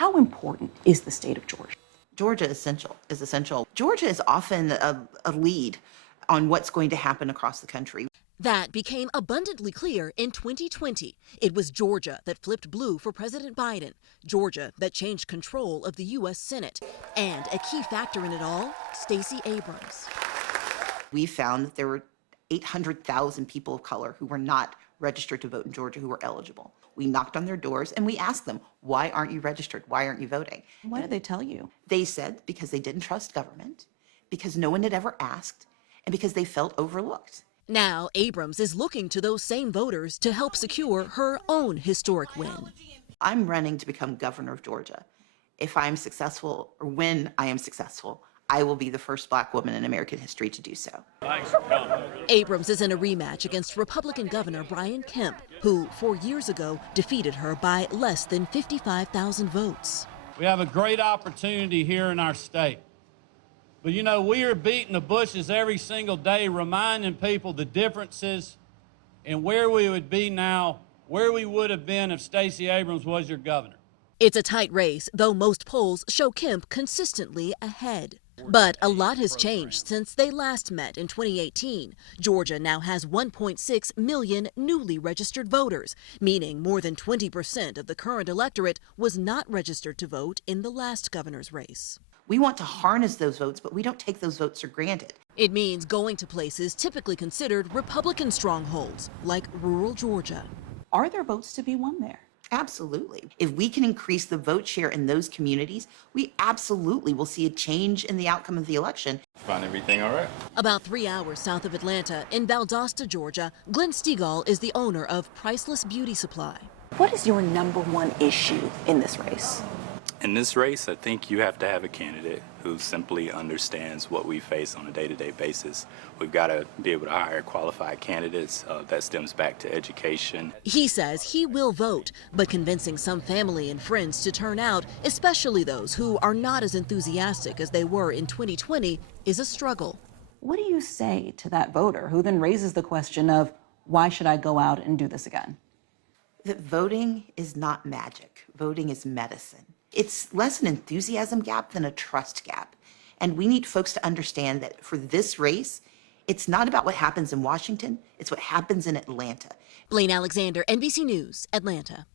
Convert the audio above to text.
How important is the state of Georgia? Georgia is essential. Georgia is often a lead on what's going to happen across the country. That became abundantly clear in 2020. It was Georgia that flipped blue for President Biden, Georgia that changed control of the U.S. Senate, and a key factor in it all, Stacey Abrams. We found that there were 800,000 people of color who were not registered to vote in Georgia who were eligible. We knocked on their doors and we asked them, why aren't you registered? Why aren't you voting? What did they tell you? They said because they didn't trust government, because no one had ever asked, and because they felt overlooked. Now, Abrams is looking to those same voters to help secure her own historic win. I'm running to become governor of Georgia. If I'm successful, or when I am successful, I will be the first Black woman in American history to do so. Abrams is in a rematch against Republican Governor Brian Kemp, who 4 years ago defeated her by less than 55,000 votes. We have a great opportunity here in our state. But you know, we are beating the bushes every single day, reminding people the differences and where we would be now, where we would have been if Stacey Abrams was your governor. It's a tight race, though most polls show Kemp consistently ahead. But a lot has changed since they last met in 2018. Georgia now has 1.6 million newly registered voters, meaning more than 20% of the current electorate was not registered to vote in the last governor's race. We want to harness those votes, but we don't take those votes for granted. It means going to places typically considered Republican strongholds, like rural Georgia. Are there votes to be won there? Absolutely. If we can increase the vote share in those communities, we absolutely will see a change in the outcome of the election. Find everything all right? About 3 hours south of Atlanta, in Valdosta, Georgia, Glenn Stegall is the owner of Priceless Beauty Supply. What is your #1 issue in this race? In this race, I think you have to have a candidate who simply understands what we face on a day-to-day basis. We've got to be able to hire qualified candidates. That stems back to education. He says he will vote, but convincing some family and friends to turn out, especially those who are not as enthusiastic as they were in 2020, is a struggle. What do you say to that voter who then raises the question of, why should I go out and do this again? That voting is not magic. Voting is medicine. It's less an enthusiasm gap than a trust gap. And we need folks to understand that for this race, it's not about what happens in Washington, it's what happens in Atlanta. Blaine Alexander, NBC News, Atlanta.